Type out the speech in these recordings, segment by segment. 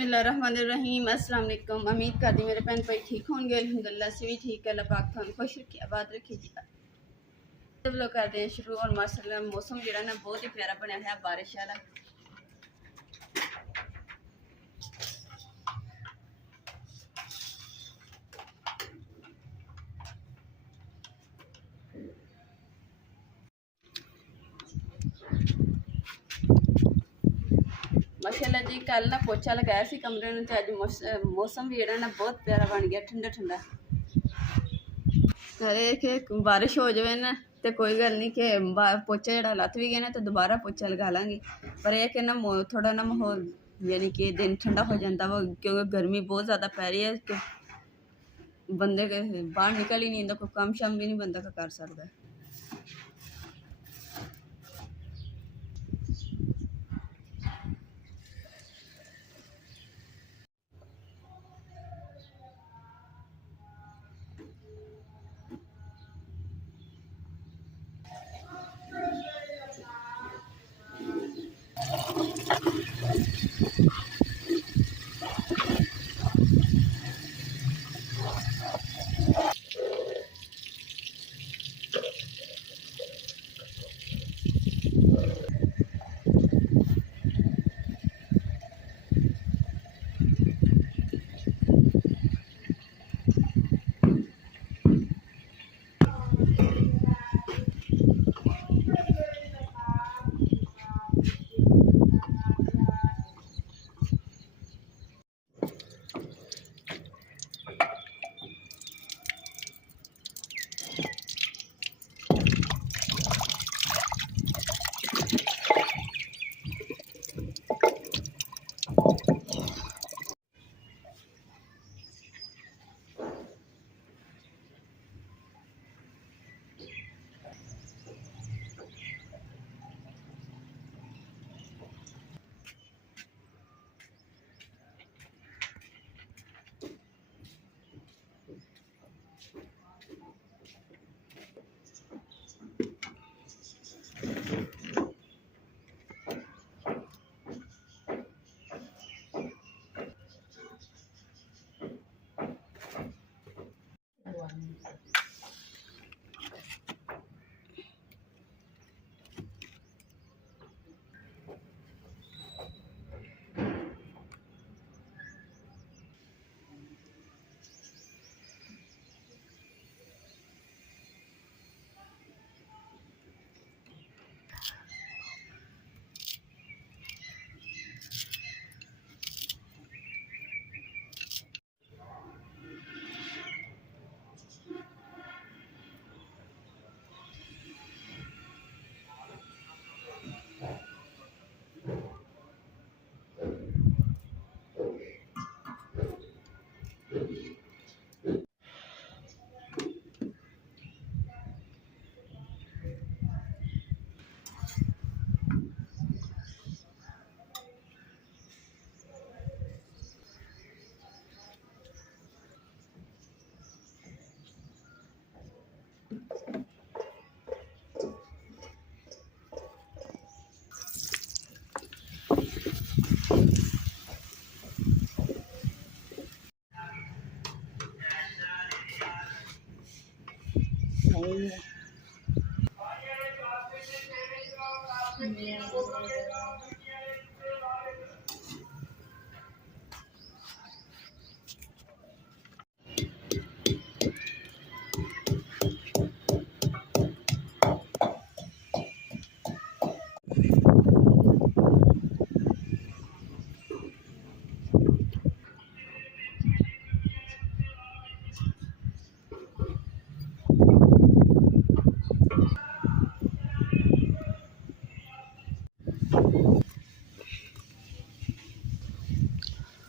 बिस्मिल्लाहिर्रहमानिर्रहीम। अस्सलाम वालेकुम। उम्मीद करती मेरे भैन भाई ठीक होंगे। अल्हम्दुलिल्लाह से भी ठीक है। अल्लाह पाक थानू खुश रखे, आबाद रखे जी। सब लोग करते हैं शुरू। और माशाअल्लाह मौसम जो ना बहुत ही प्यारा बनया है, बारिश वाला। माशाअल्लाह जी कल ना पोछा लगाया सी कमरे में, तो अज मौसम भी जो ना बहुत प्यारा बन गया, ठंडा ठंडा। अरे कि बारिश हो जाए ना तो कोई गल नहीं कि पोचा जो लथ भी गया ना तो दोबारा पोचा लगा लाँगी। पर यह कि ना थोड़ा ना माहौल यानी कि दिन ठंडा हो जाता वो, क्योंकि गर्मी बहुत ज़्यादा पै रही है कि बंदे के बाहर निकल ही नहीं, कोई काम शाम भी नहीं बंदा का कर सकता।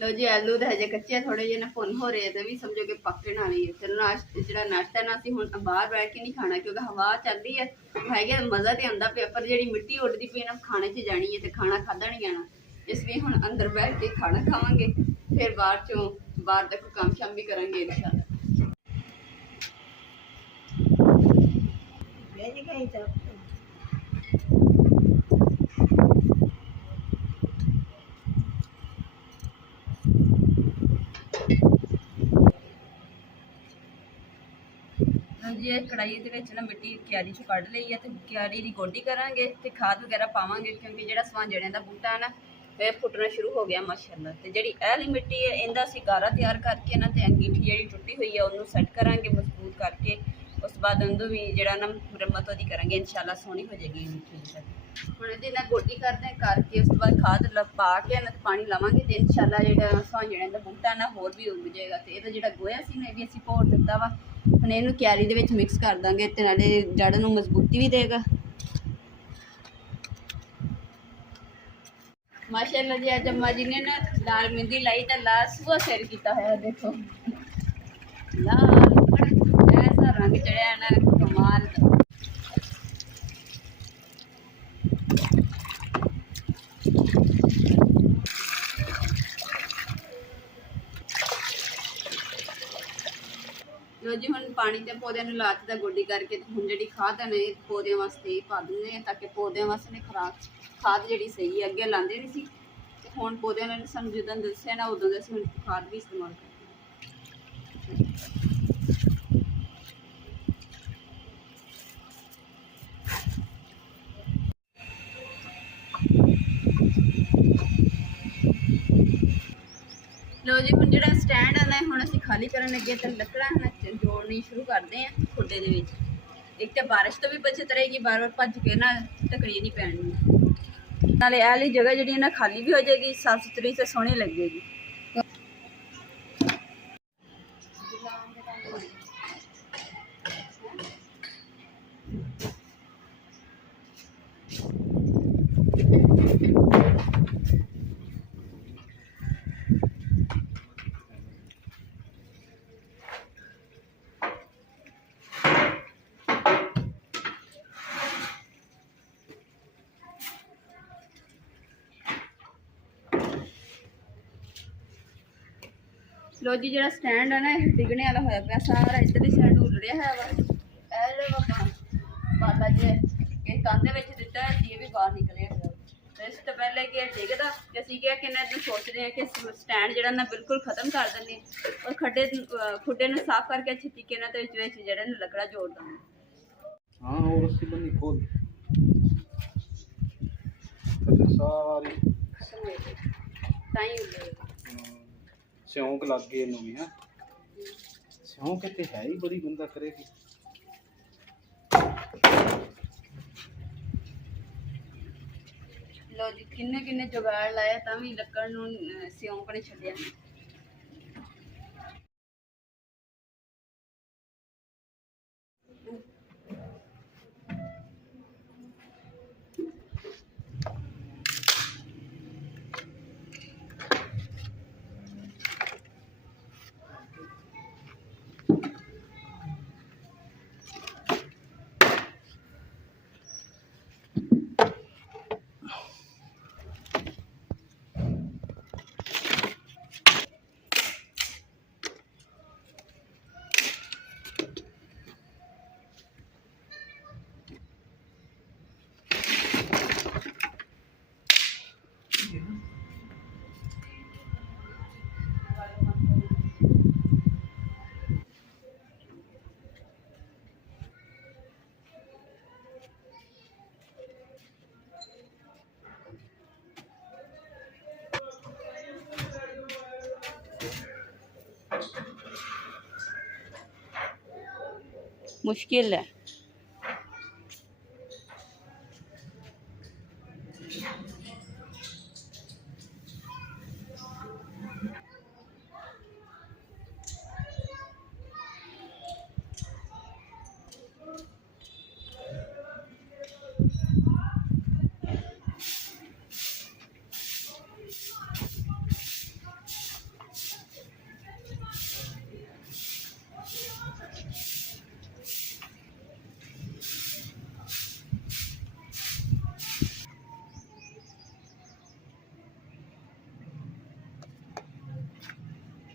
लो जी आलू तो हजे कच्चे थोड़े जे ना भुन हो रहे तो भी समझो कि पकने वाली है। चलो जो नाश्ता ना असं हूँ बाहर बैठ के नहीं खाना, क्योंकि हवा चल रही है है मज़ा तो आता पे, पर जी मिट्टी उड़ती पी ना खाने च जानी है तो खाना खादा नहीं जाना। इसलिए हम अंदर बैठ के खाना खावे, फिर बाहर तक काम शाम भी करेंगे इंशाल्लाह। ਜੀ ਇਹ ਕੜਾਈ ਦੇ ਵਿੱਚ ਨਾ ਮਿੱਟੀ ਕਿਆਰੀ ਚੋਂ ਕੱਢ ਲਈ ਹੈ ਤੇ ਕਿਆਰੀ ਦੀ ਗੋਡੀ ਕਰਾਂਗੇ ਤੇ ਖਾਦ ਵਗੈਰਾ ਪਾਵਾਂਗੇ, ਕਿਉਂਕਿ ਜਿਹੜਾ ਸਵਾਂਜੜਿਆਂ ਦਾ ਬੂਟਾ ਨਾ ਇਹ ਫੁੱਟਣਾ ਸ਼ੁਰੂ ਹੋ ਗਿਆ ਮਾਸ਼ਾਅੱਲਾ। ਤੇ ਜਿਹੜੀ ਇਹ ਵਾਲੀ ਮਿੱਟੀ ਹੈ ਇਹਦਾ ਅਸੀਂ ਗਾਰਾ ਤਿਆਰ ਕਰਕੇ ਨਾ ਤੇ ਅੰਗੀਠੀ ਜਿਹੜੀ ਟੁੱਟੀ ਹੋਈ ਹੈ ਉਹਨੂੰ ਸੈੱਟ ਕਰਾਂਗੇ ਮਜ਼ਬੂਤ ਕਰਕੇ। ਉਸ ਤੋਂ ਬਾਅਦ ਉਹਨੂੰ ਵੀ ਜਿਹੜਾ ਨਾ ਮੁਰੰਮਤ ਉਹਦੀ ਕਰਾਂਗੇ, ਇਨਸ਼ਾਅੱਲਾ ਸੋਹਣੀ ਹੋ ਜਾਏਗੀ ਮਿੱਟੀ। ਹੁਣ ਇਹਦੀ ਨਾ ਗੋਡੀ ਕਰਦੇ ਕਰਕੇ ਉਸ ਤੋਂ ਬਾਅਦ ਖਾਦ ਪਾ ਕੇ ਨਾ ਪਾਣੀ ਲਾਵਾਂਗੇ ਤੇ ਇਨਸ਼ਾਅੱਲਾ ਜਿਹੜਾ ਸਵਾਂਜੜਿਆਂ ਦਾ ਬੂਟਾ ਨਾ ਹੋਰ ਵੀ ਉੱਗ ਜਾਏਗਾ। ਤੇ ਇਹਦਾ ਜਿਹੜਾ ਗੋਇਆ ਸੀ ਨਾ ਇਹ ਵੀ ਅਸੀਂ ਭੋਰ ਦਿੱਤਾ ਵਾ। ਹੁਣ ਇਹਨੂੰ ਕਿਆਰੀ ਦੇ ਵਿੱਚ ਮਿਕਸ ਕਰ ਦਾਂਗੇ ਤੇ ਨਾਲੇ ਜੜ ਨੂੰ ਮਜ਼ਬੂਤੀ ਵੀ ਦੇਗਾ। ਮਾਸ਼ਾਅੱਲਾ ਜੀ ਅੱਜ ਅੰਮਾ ਜੀ ਨੇ ਨਾ ਲਾਲ ਮਹਿੰਦੀ ਲਾਈ ਤਾਂ ਲਾਲ ਸੂਆ ਸਿਰ ਕੀਤਾ ਹੋਇਆ, ਦੇਖੋ ਲਾਲ ਐਸਾ ਰੰਗ ਚੜਿਆ ਨਾ ਕਮਾਲ ਦਾ। ਲੋ ਜੀ ਹੁਣ ਪਾਣੀ ਤੇ ਪੌਦਿਆਂ ਨੂੰ ਲਾ ਦਿੱਤਾ ਗੋਡੀ ਕਰਕੇ। ਹੁਣ ਜਿਹੜੀ ਖਾਦ ਹੈ ਨਾ ਇਹ ਪੌਦਿਆਂ ਵਾਸਤੇ ਹੀ ਪਾ ਦਿੰਦੇ ਹਾਂ ਤਾਂ ਕਿ ਪੌਦਿਆਂ ਵਾਸਤੇ ਨੇ ਖਾਦ ਜਿਹੜੀ ਸਹੀ ਹੈ। ਅੱਗੇ ਲਾਉਂਦੇ ਨਹੀਂ ਸੀ ਤੇ ਹੁਣ ਪੌਦਿਆਂ ਨੇ ਸਾਨੂੰ ਜਦੋਂ ਦੱਸਿਆ ਨਾ ਉਦੋਂ ਦੇ ਅਸੀਂ ਹੁਣ ਖਾਦ ਵੀ ਇਸਤੇਮਾਲ ਕਰਦੇ ਹਾਂ। ਲੋ ਜੀ ਹੁਣ ਜਿਹੜਾ ਸਟੈਂਡ ਹੈ ਨਾ ਹੁਣ ਅਸੀਂ ਖਾਲੀ ਕਰਨ ਲੱਗੇ ਤੇ ਲੱਕੜਾਂ ਹੁਣ ਜੋੜਨੀ ਸ਼ੁਰੂ ਕਰਦੇ ਹਾਂ ਖੁੱਡੇ ਦੇ ਵਿੱਚ। ਇੱਕ ਤਾਂ ਬਾਰਿਸ਼ ਤੋਂ ਵੀ ਬਚਤ ਰਹੇਗੀ, ਬਾਰ ਬਾਰ ਭੱਜ ਕੇ ਨਾ ਟਕਰੀ ਨਹੀਂ ਪੈਣੀ, ਨਾਲੇ ਇਹ ਵਾਲੀ ਜਗ੍ਹਾ ਜਿਹੜੀ ਨਾ ਖਾਲੀ ਵੀ ਹੋ ਜਾਏਗੀ, ਸਾਫ ਸੁਥਰੀ ਤੇ ਸੋਹਣੀ ਲੱਗੇਗੀ। ਲੋ ਜੀ ਜਿਹੜਾ ਸਟੈਂਡ ਹੈ ਨਾ ਇਹ ਡਿੱਗਣੇ ਵਾਲਾ ਹੋਇਆ ਪਿਆ, ਸਾਰਾ ਇੱਧਰਲੀ ਸਾਈਡ ਉਲੜਿਆ ਹੋਇਆ ਵਾ। ਇਹ ਜਿਹੜਾ ਬਾਲਾ ਜੀ ਇਹ ਕੰਧ ਦੇ ਵਿੱਚ ਦਿੱਤਾ ਹੈ ਇਹ ਵੀ ਬਾਹਰ ਨਿਕਲਿਆ ਹੋਇਆ। ਤੇ ਇਸ ਤੋਂ ਪਹਿਲੇ ਕਿ ਇਹ ਡਿੱਗਦਾ ਤੇ ਅਸੀਂ ਕਿਹਾ ਕਿ ਇਹਨਾਂ ਨੂੰ ਸੋਚਦੇ ਹਾਂ ਕਿ ਸਟੈਂਡ ਜਿਹੜਾ ਨਾ ਬਿਲਕੁਲ ਖਤਮ ਕਰ ਦਿੰਦੇ ਔਰ ਖੁੱਡੇ ਨੂੰ ਸਾਫ਼ ਕਰਕੇ ਅੱਛੇ ਤਰੀਕੇ ਨਾਲ ਤੇ ਵਿੱਚ ਜਿਹੜਾ ਨਾ ਲੱਕੜਾ ਜੋੜ ਦਾਂਗੇ। हाँ और उसकी बनी खोल सारी ਤਾਂ ਹੀ ਉਲੜੇਗਾ। ਸਿਉਂਕ ਲੱਗ ਗਈ ਇਹਨੂੰ ਵੀ। ਹਾਂ ਸਿਉਂਕ ਤੇ ਹੈ ਹੀ ਬੜੀ, ਬੰਦਾ ਕਰੇਗੀ। ਲੋ ਜੀ ਕਿੰਨੇ ਕਿੰਨੇ ਜੁਗਾੜ ਲਾਇਆ ਤਾਂ ਵੀ ਲੱਕੜ ਨੂੰ ਸਿਉਂਕ ਨੇ ਛੱਡਿਆ। मुश्किल है।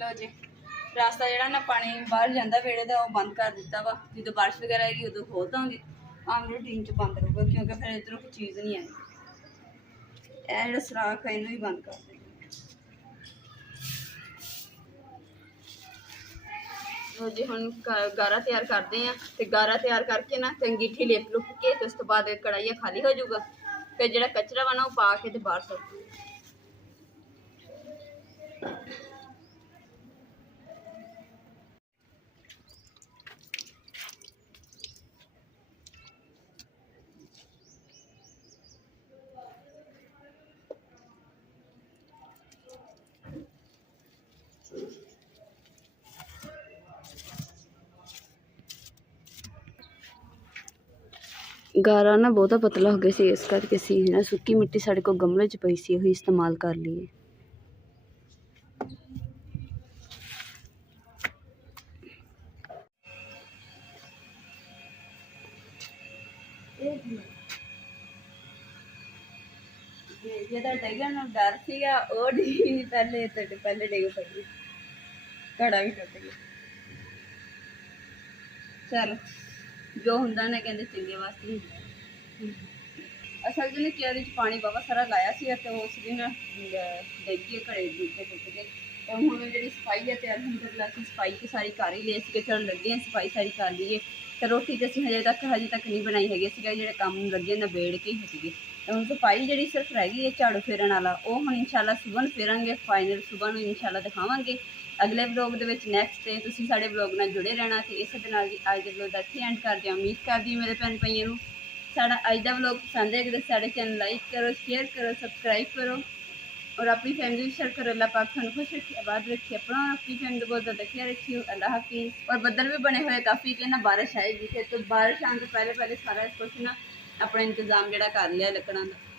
लो जी रास्ता जरा ना पानी बाहर जाता वेड़े का बंद कर दिता वा। जो बारिश वगैरह आएगी उदो खोल देंगे, आम रूटीन च बंद रहूगा क्योंकि फिर इधरों कोई चीज़ नहीं आएगी। यह सुराख है इनू भी बंद कर देंगे। ਜੀ ਹੁਣ ਗਾਰਾ ਤਿਆਰ ਕਰਦੇ ਆ ਤੇ ਗਾਰਾ ਤਿਆਰ ਕਰਕੇ ਨਾ ਤੇ ਅੰਗੀਠੀ ਲਿਪ ਲੁਪ ਕੇ ਤੇ ਉਸ ਤੋਂ ਬਾਅਦ ਕੜਾਈਆ ਖਾਲੀ ਹੋ ਜਾਊਗਾ। ਫਿਰ ਜਿਹੜਾ ਕਚਰਾ ਵਾ ਨਾ ਉਹ ਪਾ ਕੇ ਤੇ ਬਾਹਰ ਸੁੱਟ। ਗਾਰਾ ਨਾ ਬਹੁਤਾ ਪਤਲਾ ਹੋ ਗਿਆ ਸੀ, ਇਸ ਕਰਕੇ ਅਸੀਂ ਨਾ ਸੁੱਕੀ ਮਿੱਟੀ ਸਾਡੇ ਕੋਲ ਗਮਲੇ 'ਚ ਪਈ ਸੀ ਉਹੀ ਇਸਤੇਮਾਲ ਕਰ ਲਈਏ। ਜਿਹਦਾ ਡਿੱਗਣ ਨੂੰ ਡਰ ਸੀਗਾ ਉਹ ਡਿੱਗੀ ਨਹੀਂ, ਪਹਿਲੇ ਡਿੱਗ ਪਈ, ਘੜਾ ਵੀ ਟੁੱਟ ਗਿਆ। ਚਲ ਜੋ ਹੁੰਦਾ ਨਾ ਕਹਿੰਦੇ ਚੰਗੇ ਵਾਸਤੇ ਹੁੰਦਾ। ਅਸਲ 'ਚ ਨਾ ਕਿਆਰੀ 'ਚ ਪਾਣੀ ਬਾਬਾ ਸਾਰਾ ਲਾਇਆ ਸੀ ਤੇ ਉਸ ਦਿਨ ਡਿੱਗ ਗਏ, ਘੜੇ ਦੂਜੇ ਟੁੱਟ ਗਏ। ਤੇ ਹੁਣ ਜਿਹੜੀ ਸਫਾਈ ਹੈ ਤੇ ਅਲਹਮਦੁਲਿਲਾ ਅਸੀਂ ਸਫਾਈ ਤੇ ਸਾਰੀ ਕਰ ਹੀ ਲਈ ਸੀ। ਚਲ ਲੱਗੇ ਸਫਾਈ ਸਾਰੀ ਕਰ ਲਈਏ ਤੇ ਰੋਟੀ ਤੇ ਅਸੀਂ ਹਜੇ ਤੱਕ ਨਹੀਂ ਬਣਾਈ ਹੈਗੀ ਸੀਗਾ, ਜਿਹੜੇ ਕੰਮ ਨੂੰ ਲੱਗੇ ਨਿਬੇੜ ਕੇ ਹੀ ਸੀਗੇ। ਤੇ ਹੁਣ ਸਫਾਈ ਜਿਹੜੀ ਸਿਰਫ ਰਹਿ ਗਈ ਹੈ ਝਾੜੂ ਫੇਰਨ ਵਾਲਾ, ਉਹ ਹੁਣ ਇਨਸ਼ਾਅੱਲਾ ਸੁਬਹ ਨੂੰ ਫੇਰਾਂਗੇ, ਫਾਈਨਲ ਸੁਬਹ ਨੂੰ ਇਨਸ਼ਾਅੱਲਾ ਦਿਖਾਵਾਂਗੇ ਅਗਲੇ ਵਲੋਗ ਦੇ ਵਿੱਚ ਨੈਕਸਟ। ਤੇ ਤੁਸੀਂ ਸਾਡੇ ਵਲੋਗ ਨਾਲ ਜੁੜੇ ਰਹਿਣਾ ਤੇ ਇਸੇ ਦੇ ਨਾਲ ਜੀ ਅੱਜ ਦੇ ਵਲੋਗ ਦਾ ਇੱਥੇ ਐਂਡ ਕਰਦੇ ਹਾਂ। ਉਮੀਦ ਕਰਦੀ ਮੇਰੇ ਭੈਣ ਭਾਈਆਂ ਨੂੰ ਸਾਡਾ ਅੱਜ ਦਾ ਵਲੋਗ ਪਸੰਦ ਹੈ ਕਿ ਸਾਡੇ ਚੈਨਲ ਲਾਈਕ ਕਰੋ, ਸ਼ੇਅਰ ਕਰੋ, ਸਬਸਕ੍ਰਾइब करो और अपनी फैमिली भी शेयर करो। अल्लाह पाक थानू खुश रखे, आबाद रखे, अपना और अपनी फैमिली बहुत ज़्यादा ख्याल रखियो। अल्लाह हाफिज़। और बदल भी बने हुए काफ़ी कि ना बारिश आएगी, तो बारिश आने से पहले सारा कुछ ना अपना इंतजाम जोड़ा कर लिया लकड़ों का।